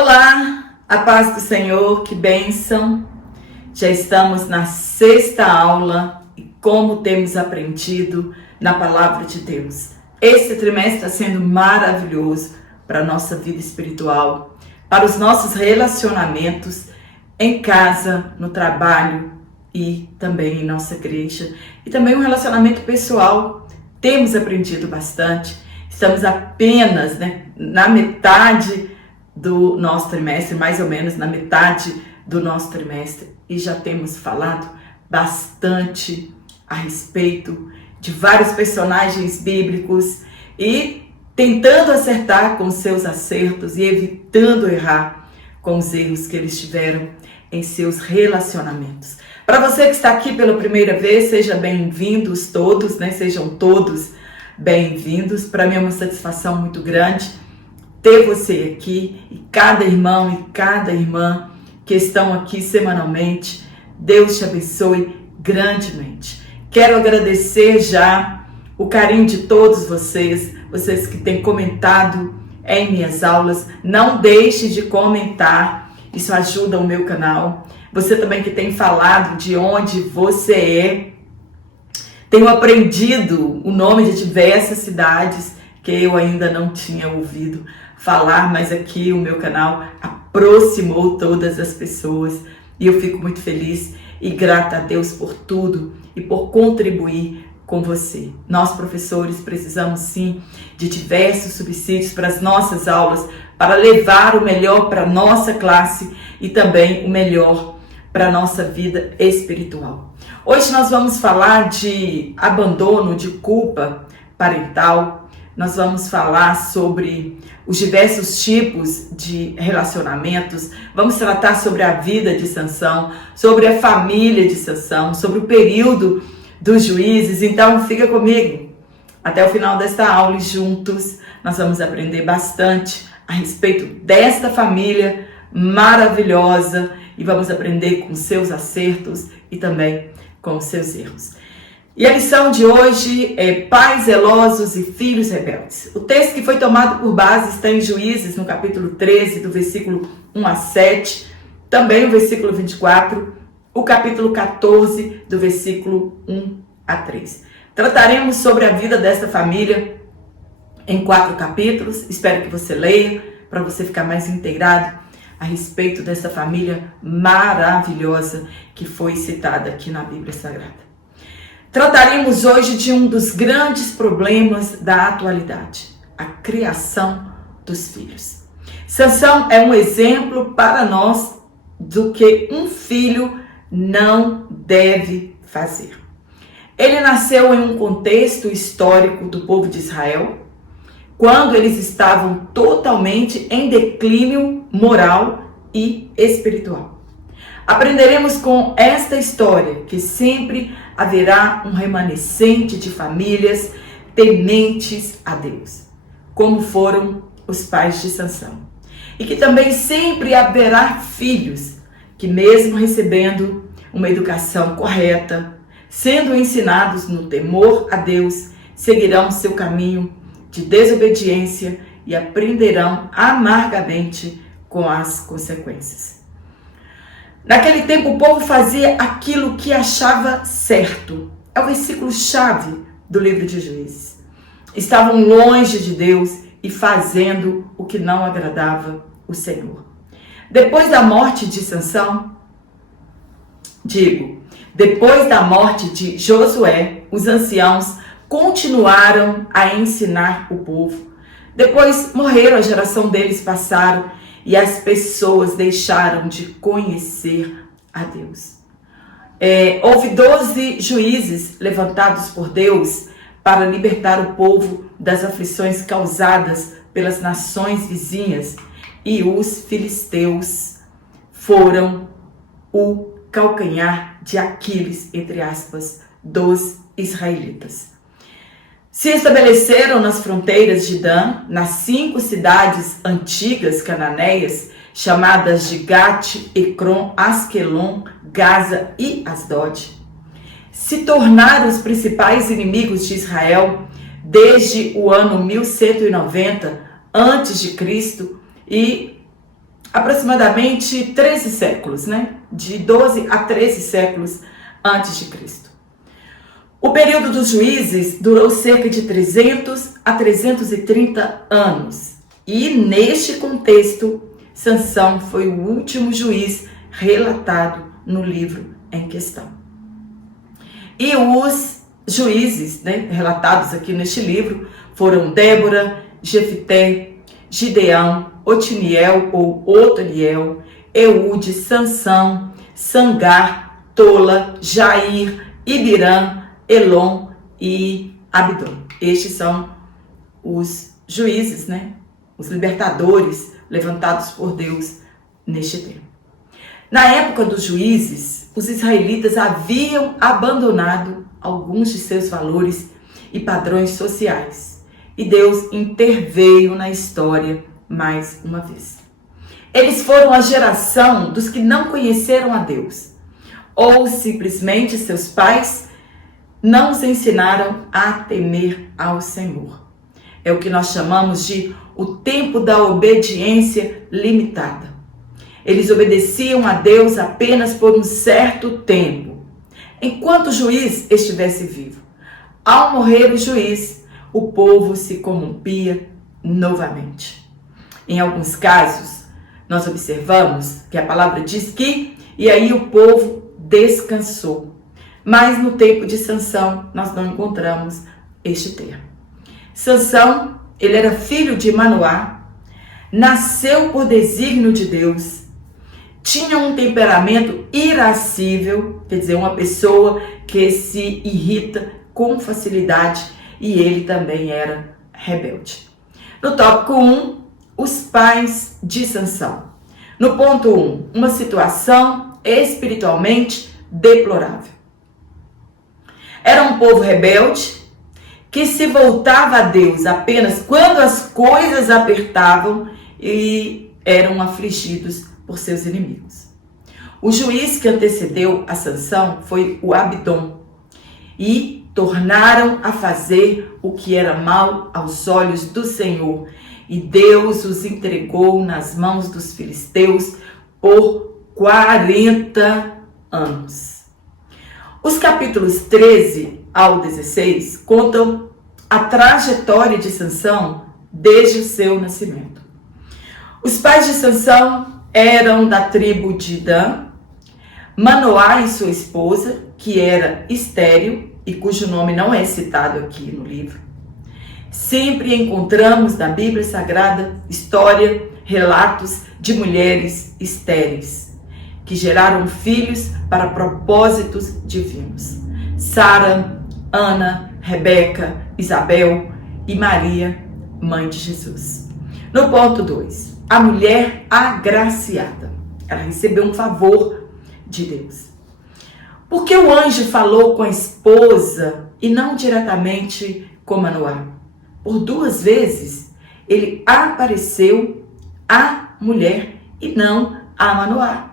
Olá, a paz do Senhor, que bênção! Já estamos na 6ª aula e como temos aprendido na Palavra de Deus. Esse trimestre está sendo maravilhoso para a nossa vida espiritual, para os nossos relacionamentos em casa, no trabalho e também em nossa igreja. E também um relacionamento pessoal. Temos aprendido bastante. Estamos apenas na metade do nosso trimestre, mais ou menos na metade do nosso trimestre, e já temos falado bastante a respeito de vários personagens bíblicos e tentando acertar com seus acertos e evitando errar com os erros que eles tiveram em seus relacionamentos. Para você que está aqui pela primeira vez, sejam bem-vindos todos, sejam todos bem-vindos. Para mim é uma satisfação muito grande ter você aqui e cada irmão e cada irmã que estão aqui semanalmente. Deus te abençoe grandemente. Quero agradecer já o carinho de todos vocês que têm comentado em minhas aulas. Não deixe de comentar, isso ajuda o meu canal. Você também que tem falado de onde você é. Tenho aprendido o nome de diversas cidades que eu ainda não tinha ouvido falar, mas aqui o meu canal aproximou todas as pessoas e eu fico muito feliz e grata a Deus por tudo e por contribuir com você. Nós, professores, precisamos sim de diversos subsídios para as nossas aulas, para levar o melhor para a nossa classe e também o melhor para a nossa vida espiritual. Hoje nós vamos falar de abandono, de culpa parental. Nós vamos falar sobre os diversos tipos de relacionamentos. Vamos tratar sobre a vida de Sansão, sobre a família de Sansão, sobre o período dos juízes. Então fica comigo até o final desta aula e juntos nós vamos aprender bastante a respeito desta família maravilhosa e vamos aprender com seus acertos e também com os seus erros. E a lição de hoje é pais zelosos e filhos rebeldes. O texto que foi tomado por base está em Juízes, no capítulo 13, do versículo 1 a 7, também o versículo 24, o capítulo 14, do versículo 1 a 3. Trataremos sobre a vida desta família em 4 capítulos. Espero que você leia, para você ficar mais inteirado a respeito dessa família maravilhosa que foi citada aqui na Bíblia Sagrada. Trataremos hoje de um dos grandes problemas da atualidade, a criação dos filhos. Sansão é um exemplo para nós do que um filho não deve fazer. Ele nasceu em um contexto histórico do povo de Israel, quando eles estavam totalmente em declínio moral e espiritual. Aprenderemos com esta história que sempre haverá um remanescente de famílias tementes a Deus, como foram os pais de Sansão. E que também sempre haverá filhos que, mesmo recebendo uma educação correta, sendo ensinados no temor a Deus, seguirão seu caminho de desobediência e aprenderão amargamente com as consequências. Naquele tempo o povo fazia aquilo que achava certo. É o versículo-chave do livro de Juízes. Estavam longe de Deus e fazendo o que não agradava o Senhor. Depois da morte de Sansão, depois da morte de Josué, os anciãos continuaram a ensinar o povo. Depois morreram, a geração deles passaram e as pessoas deixaram de conhecer a Deus. Houve 12 juízes levantados por Deus para libertar o povo das aflições causadas pelas nações vizinhas, e os filisteus foram o calcanhar de Aquiles, entre aspas, dos israelitas. Se estabeleceram nas fronteiras de Dan, nas 5 cidades antigas cananeias, chamadas de Gate, Ecrom, Asquelon, Gaza e Asdod. Se tornaram os principais inimigos de Israel desde o ano 1190 a.C. e aproximadamente 13 séculos, né? De 12 a 13 séculos antes de Cristo. O período dos juízes durou cerca de 300 a 330 anos. E neste contexto, Sansão foi o último juiz relatado no livro em questão. E os juízes, né, relatados aqui neste livro foram Débora, Jefité, Gideão, Otiniel ou Otoniel, Eude, Sansão, Sangar, Tola, Jair, Ibirã, Elon e Abdon. Estes são os juízes, né? Os libertadores levantados por Deus neste tempo. Na época dos juízes, os israelitas haviam abandonado alguns de seus valores e padrões sociais. E Deus interveio na história mais uma vez. Eles foram a geração dos que não conheceram a Deus, ou simplesmente seus pais não os ensinaram a temer ao Senhor. É o que nós chamamos de o tempo da obediência limitada. Eles obedeciam a Deus apenas por um certo tempo, enquanto o juiz estivesse vivo. Ao morrer o juiz, o povo se corrompia novamente. Em alguns casos, nós observamos que a palavra diz que, e aí o povo descansou. Mas no tempo de Sansão, nós não encontramos este termo. Sansão, ele era filho de Manoá, nasceu por desígnio de Deus, tinha um temperamento irascível, quer dizer, uma pessoa que se irrita com facilidade, e ele também era rebelde. No tópico 1, os pais de Sansão. No ponto 1, uma situação espiritualmente deplorável. Era um povo rebelde que se voltava a Deus apenas quando as coisas apertavam e eram afligidos por seus inimigos. O juiz que antecedeu a Sansão foi o Abdon, e tornaram a fazer o que era mal aos olhos do Senhor, e Deus os entregou nas mãos dos filisteus por 40 anos. Os capítulos 13 ao 16 contam a trajetória de Sansão desde o seu nascimento. Os pais de Sansão eram da tribo de Dan. Manoá e sua esposa, que era estéril e cujo nome não é citado aqui no livro. Sempre encontramos na Bíblia Sagrada história, relatos de mulheres estéreis que geraram filhos para propósitos divinos. Sara, Ana, Rebeca, Isabel e Maria, mãe de Jesus. No ponto 2, a mulher agraciada. Ela recebeu um favor de Deus. Porque o anjo falou com a esposa e não diretamente com Manoá. Por 2 vezes, ele apareceu à mulher e não a Manoá.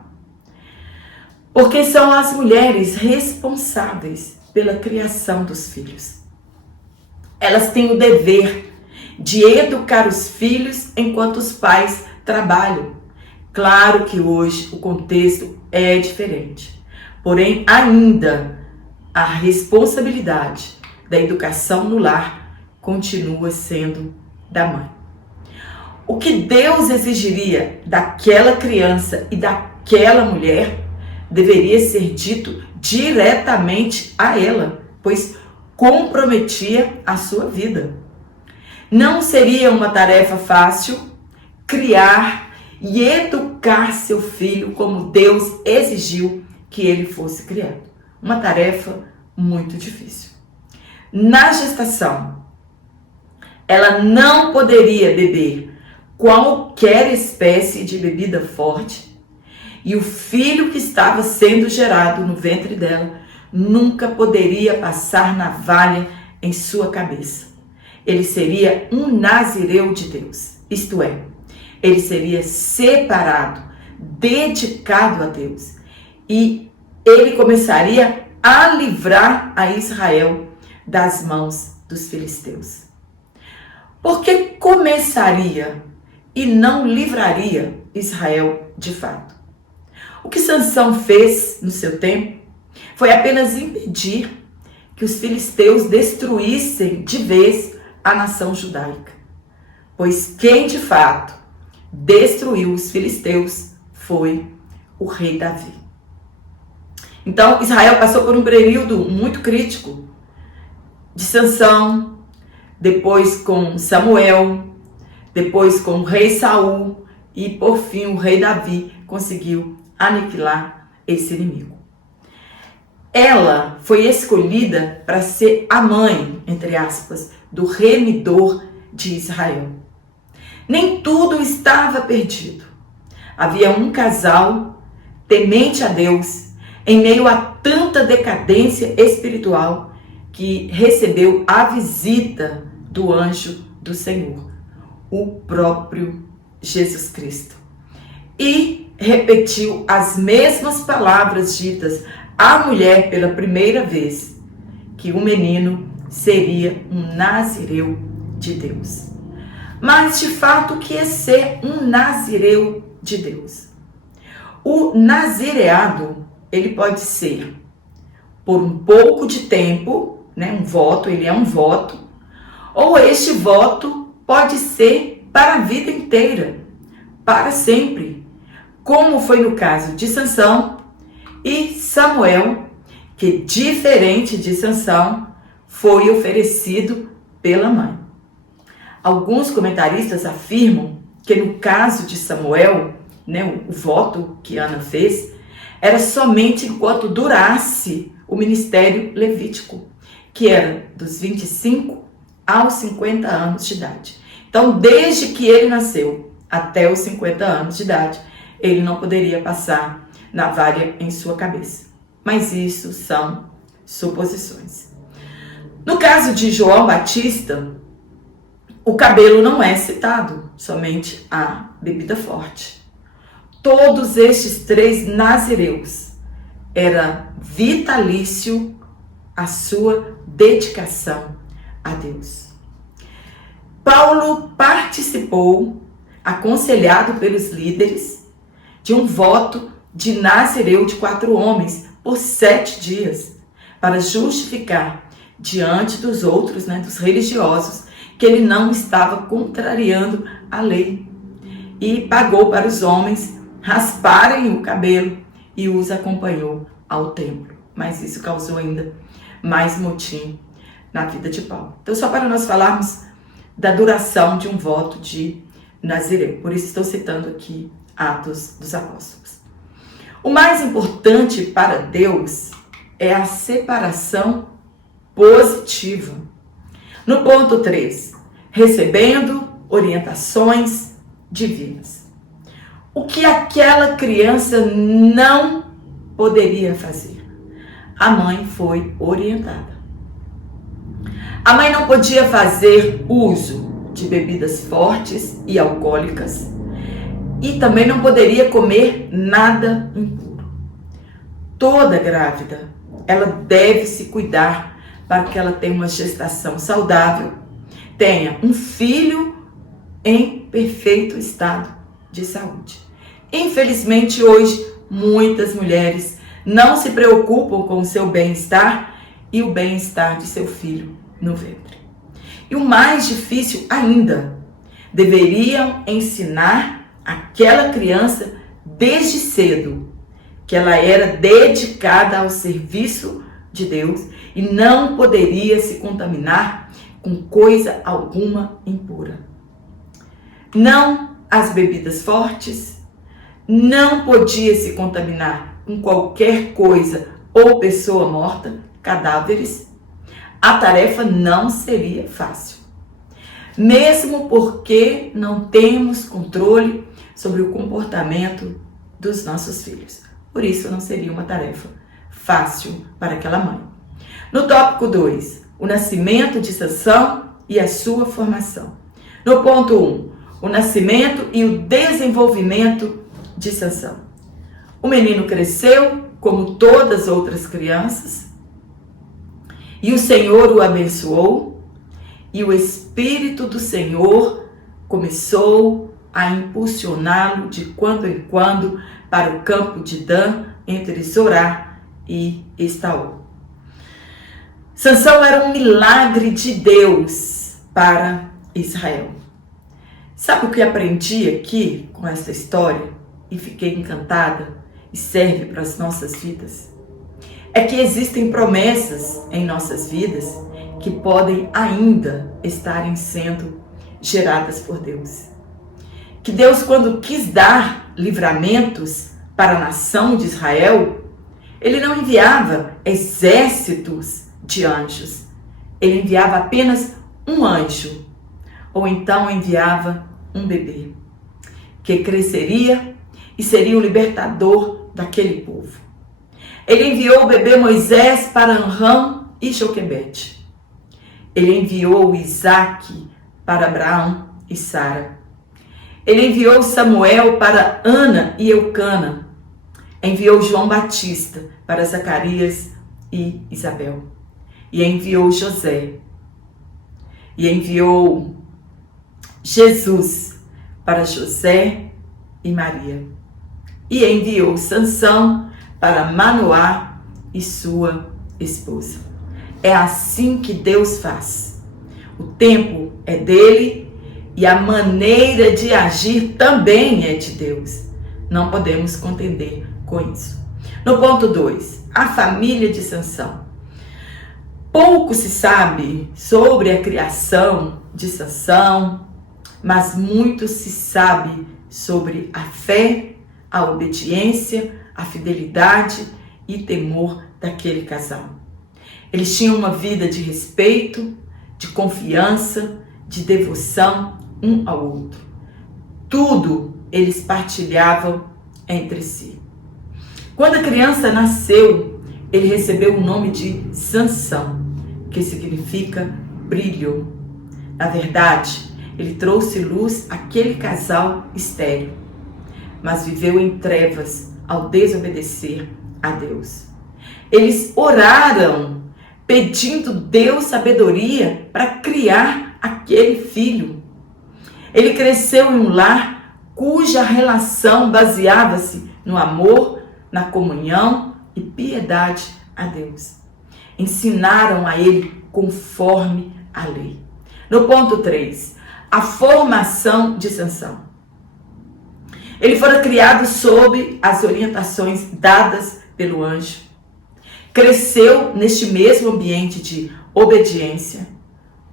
Porque são as mulheres responsáveis pela criação dos filhos. Elas têm o dever de educar os filhos enquanto os pais trabalham. Claro que hoje o contexto é diferente. Porém, ainda a responsabilidade da educação no lar continua sendo da mãe. O que Deus exigiria daquela criança e daquela mulher deveria ser dito diretamente a ela, pois comprometia a sua vida. Não seria uma tarefa fácil criar e educar seu filho como Deus exigiu que ele fosse criado. Uma tarefa muito difícil. Na gestação, ela não poderia beber qualquer espécie de bebida forte, e o filho que estava sendo gerado no ventre dela nunca poderia passar navalha em sua cabeça. Ele seria um nazireu de Deus, isto é, ele seria separado, dedicado a Deus, e ele começaria a livrar a Israel das mãos dos filisteus. Por que começaria? e não livraria Israel de fato. O que Sansão fez no seu tempo foi apenas impedir que os filisteus destruíssem de vez a nação judaica, pois quem de fato destruiu os filisteus foi o rei Davi. Então Israel passou por um período muito crítico de Sansão, depois com Samuel, depois com o rei Saul e por fim o rei Davi conseguiu aniquilar esse inimigo. Ela foi escolhida para ser a mãe, entre aspas, do remidor de Israel. Nem tudo estava perdido. Havia um casal temente a Deus em meio a tanta decadência espiritual que recebeu a visita do anjo do Senhor, o próprio Jesus Cristo. E repetiu as mesmas palavras ditas à mulher pela primeira vez, que o menino seria um nazireu de Deus. Mas, de fato, o que é ser um nazireu de Deus? O nazireado, ele pode ser por um pouco de tempo, né, um voto, ele é um voto, ou este voto pode ser para a vida inteira, para sempre, como foi no caso de Sansão e Samuel, que, diferente de Sansão, foi oferecido pela mãe. Alguns comentaristas afirmam que no caso de Samuel, né, o voto que Ana fez, era somente enquanto durasse o ministério levítico, que era dos 25 aos 50 anos de idade. Então, desde que ele nasceu até os 50 anos de idade, ele não poderia passar navalha em sua cabeça. Mas isso são suposições. No caso de João Batista, o cabelo não é citado, somente a bebida forte. Todos estes 3 nazireus era vitalício a sua dedicação a Deus. Paulo participou, aconselhado pelos líderes, de um voto de nazireu de 4 homens por 7 dias, para justificar diante dos outros, né, dos religiosos, que ele não estava contrariando a lei. E pagou para os homens rasparem o cabelo e os acompanhou ao templo. Mas isso causou ainda mais motim na vida de Paulo. Então, só para nós falarmos da duração de um voto de nazireu. Por isso estou citando aqui Atos dos Apóstolos. O mais importante para Deus é a separação positiva. No ponto 3, recebendo orientações divinas. O que aquela criança não poderia fazer? A mãe foi orientada. A mãe não podia fazer uso de bebidas fortes e alcoólicas e também não poderia comer nada impuro. Toda grávida, ela deve se cuidar para que ela tenha uma gestação saudável, tenha um filho em perfeito estado de saúde. Infelizmente, hoje, muitas mulheres não se preocupam com o seu bem-estar e o bem-estar de seu filho no ventre. E o mais difícil ainda, deveriam ensinar aquela criança desde cedo que ela era dedicada ao serviço de Deus e não poderia se contaminar com coisa alguma impura. Não as bebidas fortes, não podia se contaminar com qualquer coisa ou pessoa morta, cadáveres. A tarefa não seria fácil, mesmo porque não temos controle sobre o comportamento dos nossos filhos. Por isso não seria uma tarefa fácil para aquela mãe. No tópico 2, o nascimento de Sansão e a sua formação. No ponto 1, o nascimento e o desenvolvimento de Sansão. O menino cresceu como todas as outras crianças e o Senhor o abençoou e o Espírito do Senhor começou a impulsioná-lo de quando em quando para o campo de Dan, entre Zorá e Estaol. Sansão era um milagre de Deus para Israel. Sabe o que aprendi aqui com essa história e fiquei encantada e serve para as nossas vidas? É que existem promessas em nossas vidas que podem ainda estarem sendo geradas por Deus. Que Deus, quando quis dar livramentos para a nação de Israel, Ele não enviava exércitos de anjos. Ele enviava apenas um anjo, ou então enviava um bebê, que cresceria e seria o libertador daquele povo. Ele enviou o bebê Moisés para Amram e Joquebede. Ele enviou Isaque para Abraão e Sara. Ele enviou Samuel para Ana e Eucana. Enviou João Batista para Zacarias e Isabel. E enviou José. E enviou Jesus para José e Maria. E enviou Sansão para Manoá e sua esposa. É assim que Deus faz. O tempo é dele e a maneira de agir também é de Deus. Não podemos contender com isso. No ponto 2, a família de Sansão. Pouco se sabe sobre a criação de Sansão, mas muito se sabe sobre a fé, a obediência, a fidelidade e temor daquele casal. Eles tinham uma vida de respeito, de confiança, de devoção um ao outro. Tudo eles partilhavam entre si. Quando a criança nasceu, ele recebeu o nome de Sansão, que significa brilho. Na verdade, ele trouxe luz àquele casal estéril, mas viveu em trevas ao desobedecer a Deus. Eles oraram pedindo Deus sabedoria para criar aquele filho. Ele cresceu em um lar cuja relação baseava-se no amor, na comunhão e piedade a Deus. Ensinaram a ele conforme a lei. No ponto 3, a formação de Sansão. Ele fora criado sob as orientações dadas pelo anjo. Cresceu neste mesmo ambiente de obediência.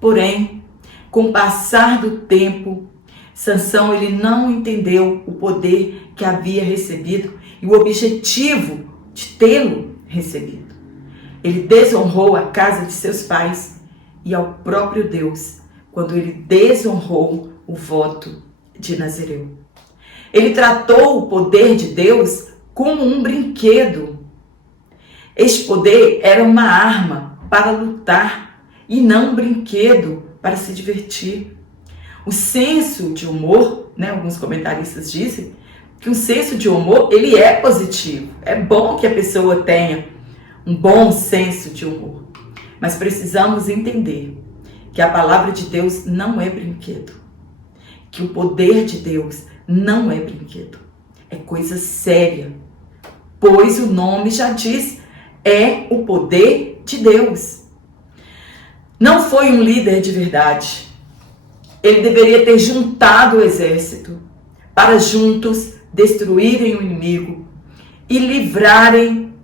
Porém, com o passar do tempo, Sansão ele não entendeu o poder que havia recebido e o objetivo de tê-lo recebido. Ele desonrou a casa de seus pais e ao próprio Deus, quando ele desonrou o voto de Nazireu. Ele tratou o poder de Deus como um brinquedo. Este poder era uma arma para lutar e não um brinquedo para se divertir. O senso de humor, alguns comentaristas dizem que o senso de humor ele é positivo. É bom que a pessoa tenha um bom senso de humor. Mas precisamos entender que a palavra de Deus não é brinquedo. Que o poder de Deus não é brinquedo. É coisa séria. Pois o nome já diz, é o poder de Deus. Não foi um líder de verdade. Ele deveria ter juntado o exército para juntos destruírem o inimigo e livrarem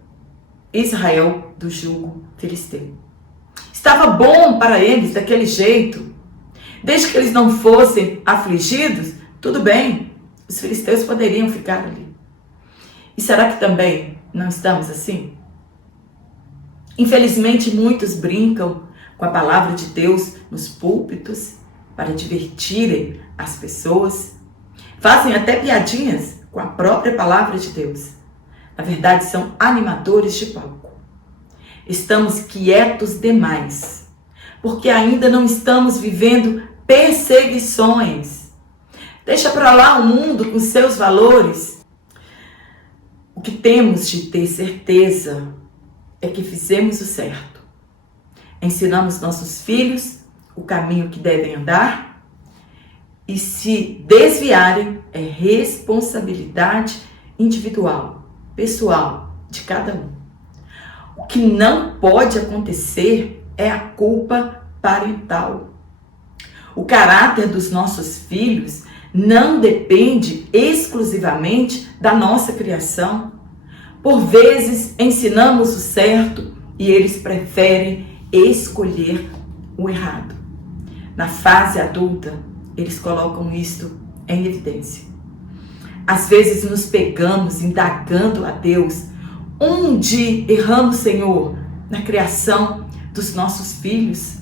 Israel do jugo filisteu. Estava bom para eles daquele jeito. Desde que eles não fossem afligidos, tudo bem, os filisteus poderiam ficar ali. E será que também não estamos assim? Infelizmente, muitos brincam com a palavra de Deus nos púlpitos para divertirem as pessoas. Fazem até piadinhas com a própria palavra de Deus. Na verdade, são animadores de palco. Estamos quietos demais, porque ainda não estamos vivendo perseguições. Deixa para lá o mundo com seus valores. O que temos de ter certeza é que fizemos o certo. Ensinamos nossos filhos o caminho que devem andar e se desviarem, é responsabilidade individual, pessoal, de cada um. O que não pode acontecer é a culpa parental. O caráter dos nossos filhos não depende exclusivamente da nossa criação. Por vezes ensinamos o certo e eles preferem escolher o errado. Na fase adulta, eles colocam isto em evidência. Às vezes nos pegamos indagando a Deus onde erramos, Senhor, na criação dos nossos filhos,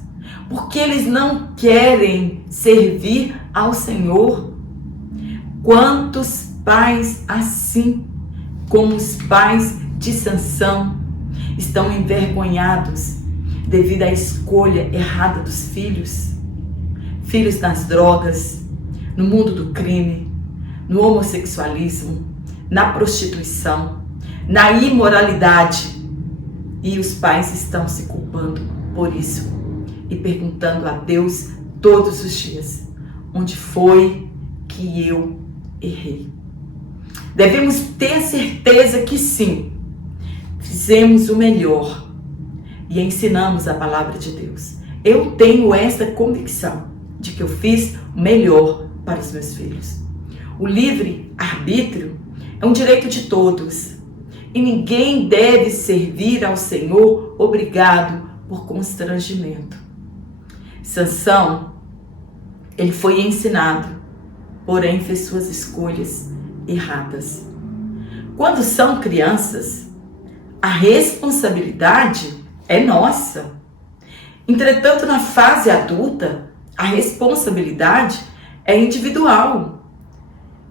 porque eles não querem servir ao Senhor. Quantos pais assim, como os pais de Sansão, estão envergonhados devido à escolha errada dos filhos? Filhos nas drogas, no mundo do crime, no homossexualismo, na prostituição, na imoralidade. E os pais estão se culpando por isso e perguntando a Deus todos os dias: onde foi que eu errei? Devemos ter certeza que sim, fizemos o melhor e ensinamos a palavra de Deus. Eu tenho esta convicção de que eu fiz o melhor para os meus filhos. O livre-arbítrio é um direito de todos e ninguém deve servir ao Senhor obrigado por constrangimento. Sansão, ele foi ensinado, porém fez suas escolhas erradas. Quando são crianças, a responsabilidade é nossa. Entretanto, na fase adulta, a responsabilidade é individual.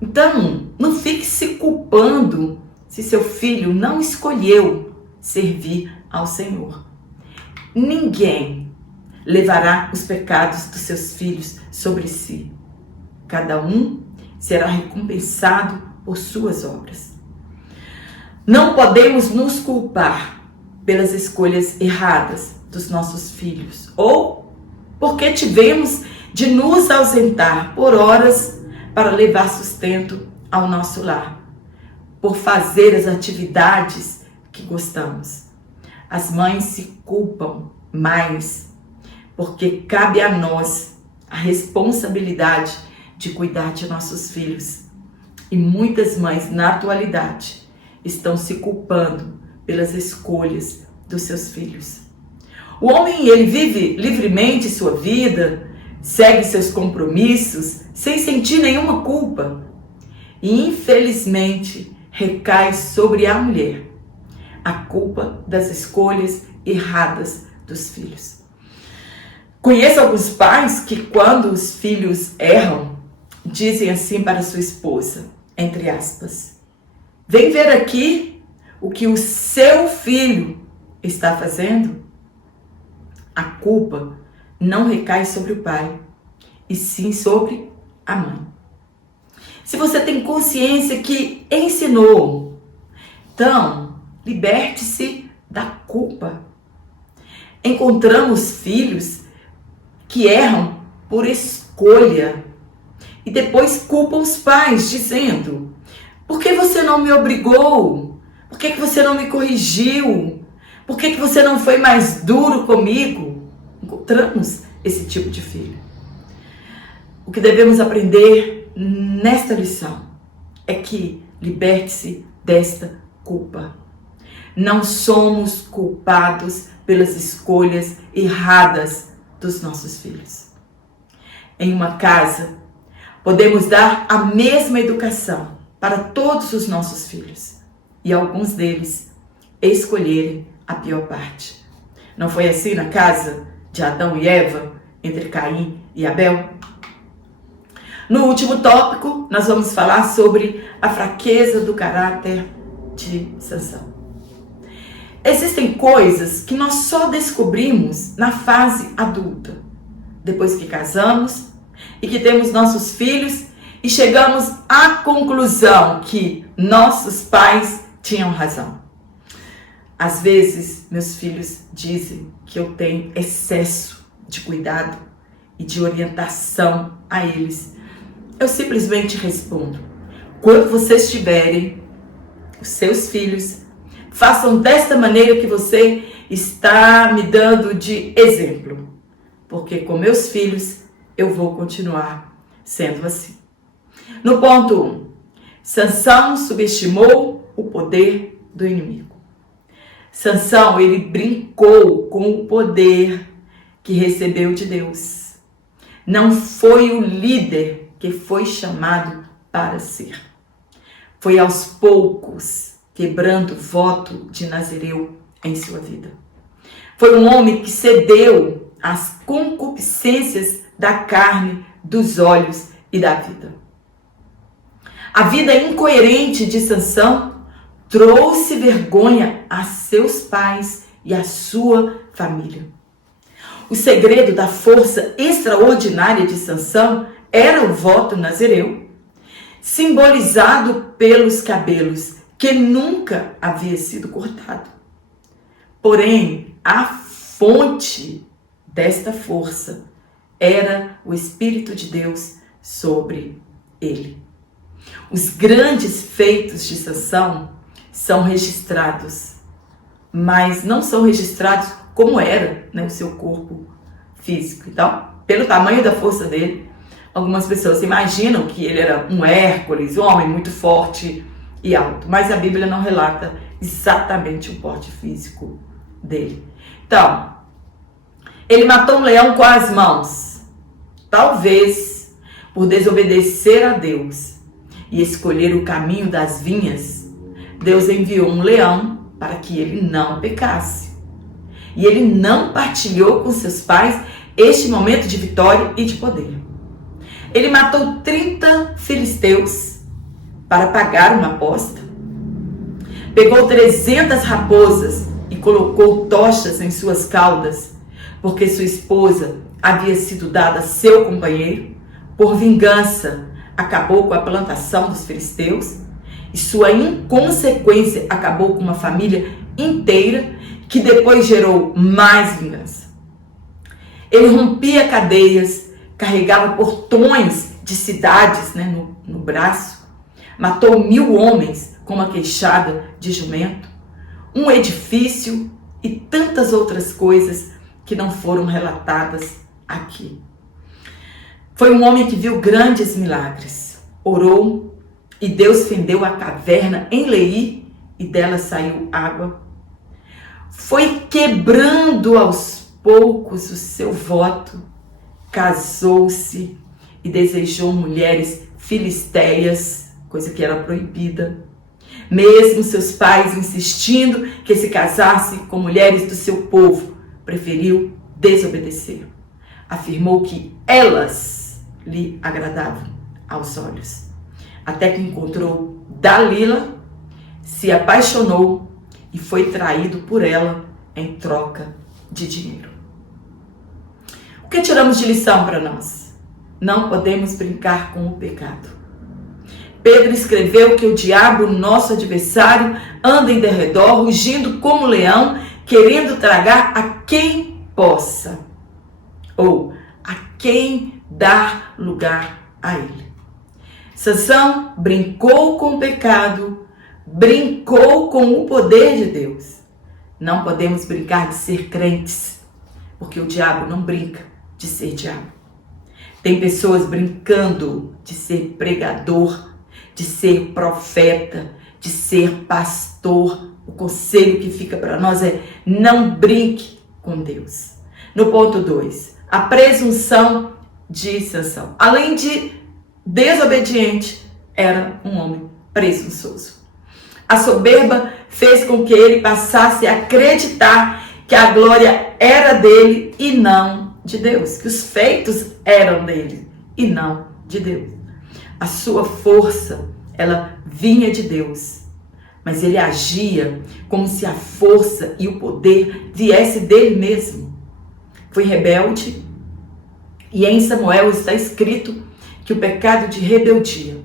Então, não fique se culpando se seu filho não escolheu servir ao Senhor. Ninguém levará os pecados dos seus filhos sobre si. Cada um será recompensado por suas obras. Não podemos nos culpar pelas escolhas erradas dos nossos filhos ou porque tivemos de nos ausentar por horas para levar sustento ao nosso lar, por fazer as atividades que gostamos. As mães se culpam mais porque cabe a nós a responsabilidade de cuidar de nossos filhos. E muitas mães, na atualidade, estão se culpando pelas escolhas dos seus filhos. O homem, ele vive livremente sua vida, segue seus compromissos, sem sentir nenhuma culpa. E, infelizmente, recai sobre a mulher a culpa das escolhas erradas dos filhos. Conheço alguns pais que, quando os filhos erram, dizem assim para sua esposa, entre aspas: vem ver aqui o que o seu filho está fazendo. A culpa não recai sobre o pai, e sim sobre a mãe. Se você tem consciência que ensinou, então liberte-se da culpa. Encontramos filhos que erram por escolha e depois culpam os pais, dizendo: por que você não me obrigou? Por que você não me corrigiu? Por que você não foi mais duro comigo? Encontramos esse tipo de filho. O que devemos aprender nesta lição é que liberte-se desta culpa. Não somos culpados pelas escolhas erradas dos nossos filhos. Em uma casa, podemos dar a mesma educação para todos os nossos filhos e alguns deles escolherem a pior parte. Não foi assim na casa de Adão e Eva, entre Caim e Abel? No último tópico, nós vamos falar sobre a fraqueza do caráter de Sansão. Existem coisas que nós só descobrimos na fase adulta, depois que casamos e que temos nossos filhos e chegamos à conclusão que nossos pais tinham razão. Às vezes, meus filhos dizem que eu tenho excesso de cuidado e de orientação a eles, Eu simplesmente respondo: quando vocês tiverem os seus filhos, façam desta maneira que você está me dando de exemplo. Porque com meus filhos eu vou continuar sendo assim. No ponto 1, Sansão subestimou o poder do inimigo. Sansão, ele brincou com o poder que recebeu de Deus. Não foi o líder que foi chamado para ser. Foi aos poucos, quebrando o voto de Nazireu em sua vida. Foi um homem que cedeu às concupiscências da carne, dos olhos e da vida. A vida incoerente de Sansão trouxe vergonha a seus pais e a sua família. O segredo da força extraordinária de Sansão era o voto nazireu, simbolizado pelos cabelos, que nunca havia sido cortado. Porém, a fonte desta força era o Espírito de Deus sobre ele. Os grandes feitos de Sansão são registrados, mas não são registrados como era, o seu corpo físico. Então, pelo tamanho da força dele, algumas pessoas imaginam que ele era um Hércules, um homem muito forte e alto, mas a Bíblia não relata exatamente o porte físico dele. Então, ele matou um leão com as mãos, talvez por desobedecer a Deus e escolher o caminho das vinhas. Deus enviou um leão para que ele não pecasse. E ele não partilhou com seus pais este momento de vitória e de poder. Ele matou 30 filisteus para pagar uma aposta. Pegou 300 raposas e colocou tochas em suas caudas, porque sua esposa havia sido dada a seu companheiro. Por vingança, acabou com a plantação dos filisteus, e sua inconsequência acabou com uma família inteira, que depois gerou mais vingança. Ele rompia cadeias, carregava portões de cidades no braço, matou 1000 homens com uma queixada de jumento, um edifício e tantas outras coisas que não foram relatadas aqui. Foi um homem que viu grandes milagres, orou e Deus fendeu a caverna em Leí e dela saiu água. Foi quebrando aos poucos o seu voto, casou-se e desejou mulheres filisteias, coisa que era proibida. Mesmo seus pais insistindo que se casasse com mulheres do seu povo, preferiu desobedecer. Afirmou que elas lhe agradavam aos olhos. Até que encontrou Dalila, se apaixonou e foi traído por ela em troca de dinheiro. O que tiramos de lição para nós? Não podemos brincar com o pecado. Pedro escreveu que o diabo, nosso adversário, anda em derredor, rugindo como leão, querendo tragar a quem possa, ou a quem dar lugar a ele. Sansão brincou com o pecado, brincou com o poder de Deus. Não podemos brincar de ser crentes, porque o diabo não brinca de ser diabo. Tem pessoas brincando de ser pregador, de ser profeta, de ser pastor. O conselho que fica para nós é: não brinque com Deus. No ponto 2, a presunção de Sansão. Além de desobediente, era um homem presunçoso. A soberba fez com que ele passasse a acreditar que a glória era dele e não de Deus, que os feitos eram dele e não de Deus. A sua força, ela vinha de Deus, mas ele agia como se a força e o poder viesse dele mesmo. Foi rebelde, e em Samuel está escrito que o pecado de rebeldia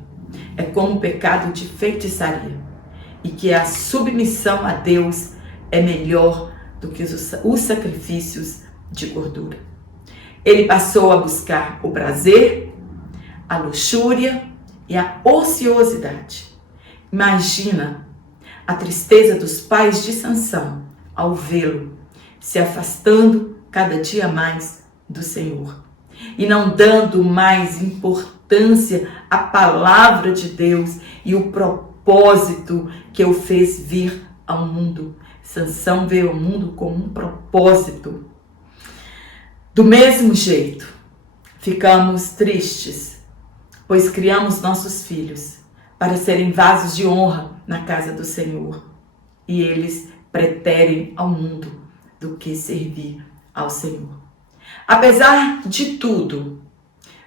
é como o pecado de feitiçaria, e que a submissão a Deus é melhor do que os sacrifícios de gordura. Ele passou a buscar o prazer, a luxúria e a ociosidade. Imagina a tristeza dos pais de Sansão ao vê-lo se afastando cada dia mais do Senhor e não dando mais importância à palavra de Deus e o propósito que o fez vir ao mundo. Sansão veio ao mundo com um propósito. Do mesmo jeito, ficamos tristes, pois criamos nossos filhos para serem vasos de honra na casa do Senhor, e eles preterem ao mundo do que servir ao Senhor. Apesar de tudo,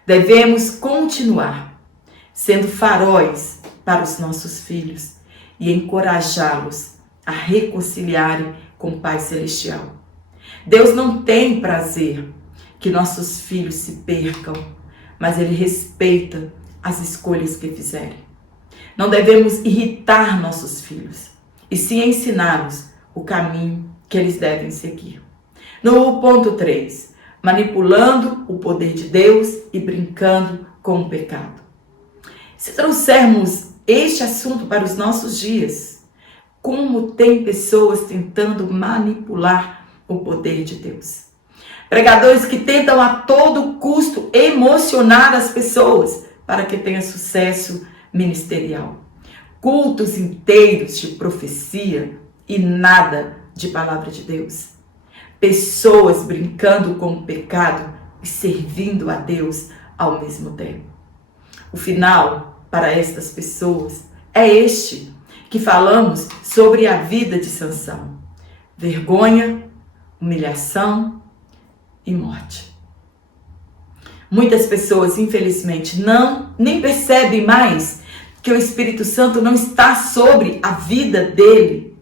devemos continuar sendo faróis para os nossos filhos e encorajá-los a reconciliarem com o Pai Celestial. Deus não tem prazer que nossos filhos se percam, mas Ele respeita as escolhas que fizerem. Não devemos irritar nossos filhos, e sim ensiná-los o caminho que eles devem seguir. No ponto 3, manipulando o poder de Deus e brincando com o pecado. Se trouxermos este assunto para os nossos dias, como tem pessoas tentando manipular o poder de Deus. Pregadores que tentam a todo custo emocionar as pessoas para que tenha sucesso ministerial. Cultos inteiros de profecia e nada de palavra de Deus. Pessoas brincando com o pecado e servindo a Deus ao mesmo tempo. O final para estas pessoas é este que falamos sobre a vida de Sansão: vergonha, humilhação e morte. Muitas pessoas, infelizmente, nem percebem mais que o Espírito Santo não está sobre a vida dele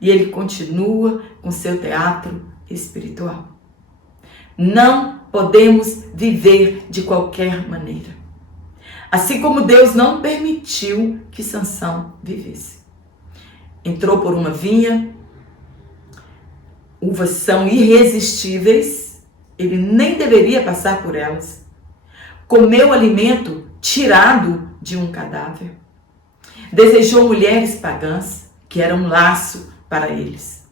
e ele continua com seu teatro espiritual. Não podemos viver de qualquer maneira. Assim como Deus não permitiu que Sansão vivesse. Entrou por uma vinha, uvas são irresistíveis, ele nem deveria passar por elas. Comeu alimento tirado de um cadáver. Desejou mulheres pagãs, que eram um laço para eles.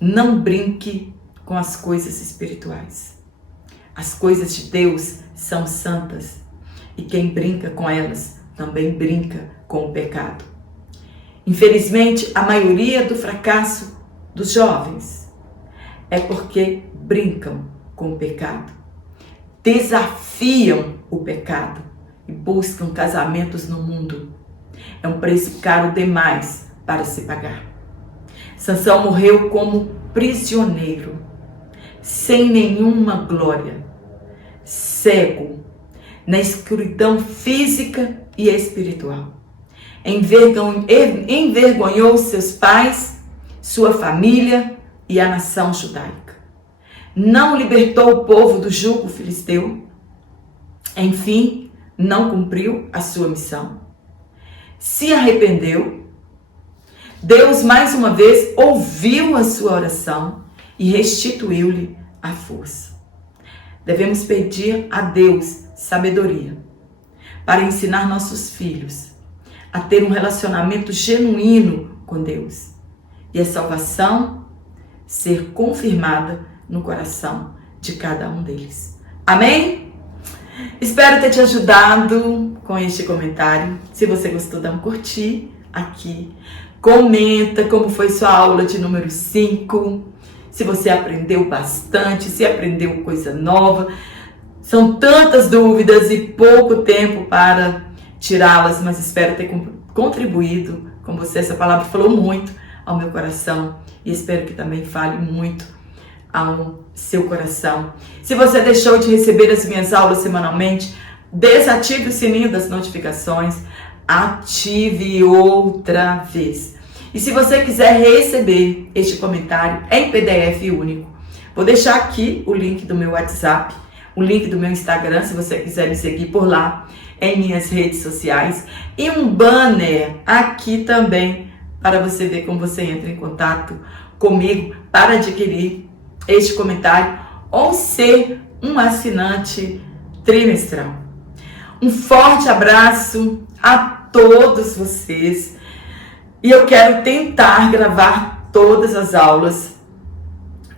Não brinque com as coisas espirituais. As coisas de Deus são santas, e quem brinca com elas também brinca com o pecado. Infelizmente, a maioria do fracasso dos jovens é porque brincam com o pecado, desafiam o pecado e buscam casamentos no mundo. É um preço caro demais para se pagar. Sansão morreu como prisioneiro, sem nenhuma glória, cego, na escuridão física e espiritual. Envergonhou seus pais, sua família e a nação judaica. Não libertou o povo do jugo filisteu. Enfim, não cumpriu a sua missão. Se arrependeu. Deus mais uma vez ouviu a sua oração e restituiu-lhe a força. Devemos pedir a Deus sabedoria para ensinar nossos filhos a ter um relacionamento genuíno com Deus e a salvação ser confirmada no coração de cada um deles. Amém? Espero ter te ajudado com este comentário. Se você gostou, dá um curtir aqui. Comenta como foi sua aula de número 5. Se você aprendeu bastante, se aprendeu coisa nova. São tantas dúvidas e pouco tempo para tirá-las, mas espero ter contribuído com você. Essa palavra falou muito ao meu coração e espero que também fale muito ao seu coração. Se você deixou de receber as minhas aulas semanalmente, desative o sininho das notificações, ative outra vez. E se você quiser receber este comentário em PDF único, vou deixar aqui o link do meu WhatsApp, o link do meu Instagram, se você quiser me seguir por lá, em minhas redes sociais, e um banner aqui também, para você ver como você entra em contato comigo para adquirir este comentário ou ser um assinante trimestral. Um forte abraço a todos vocês. E eu quero tentar gravar todas as aulas,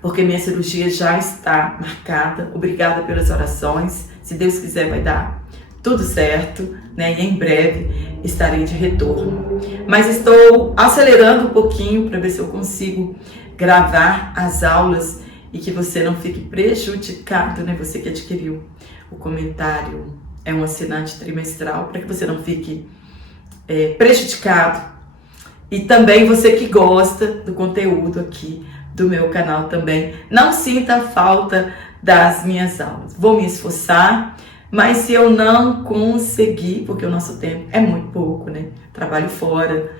porque minha cirurgia já está marcada. Obrigada pelas orações. Se Deus quiser, vai dar tudo certo, né? E em breve estarei de retorno. Mas estou acelerando um pouquinho para ver se eu consigo gravar as aulas e que você não fique prejudicado, né? Você que adquiriu o comentário, é um assinante trimestral, para que você não fique prejudicado. E também você que gosta do conteúdo aqui do meu canal também, não sinta falta das minhas aulas. Vou me esforçar, mas se eu não conseguir, porque o nosso tempo é muito pouco, né? Trabalho fora,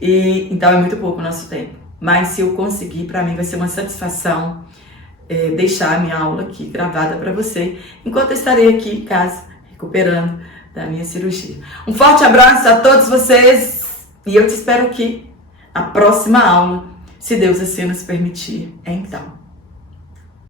e então é muito pouco o nosso tempo. Mas se eu conseguir, para mim vai ser uma satisfação deixar a minha aula aqui gravada para você, enquanto eu estarei aqui em casa, recuperando da minha cirurgia. Um forte abraço a todos vocês e eu te espero aqui na próxima aula, se Deus assim nos permitir. Então.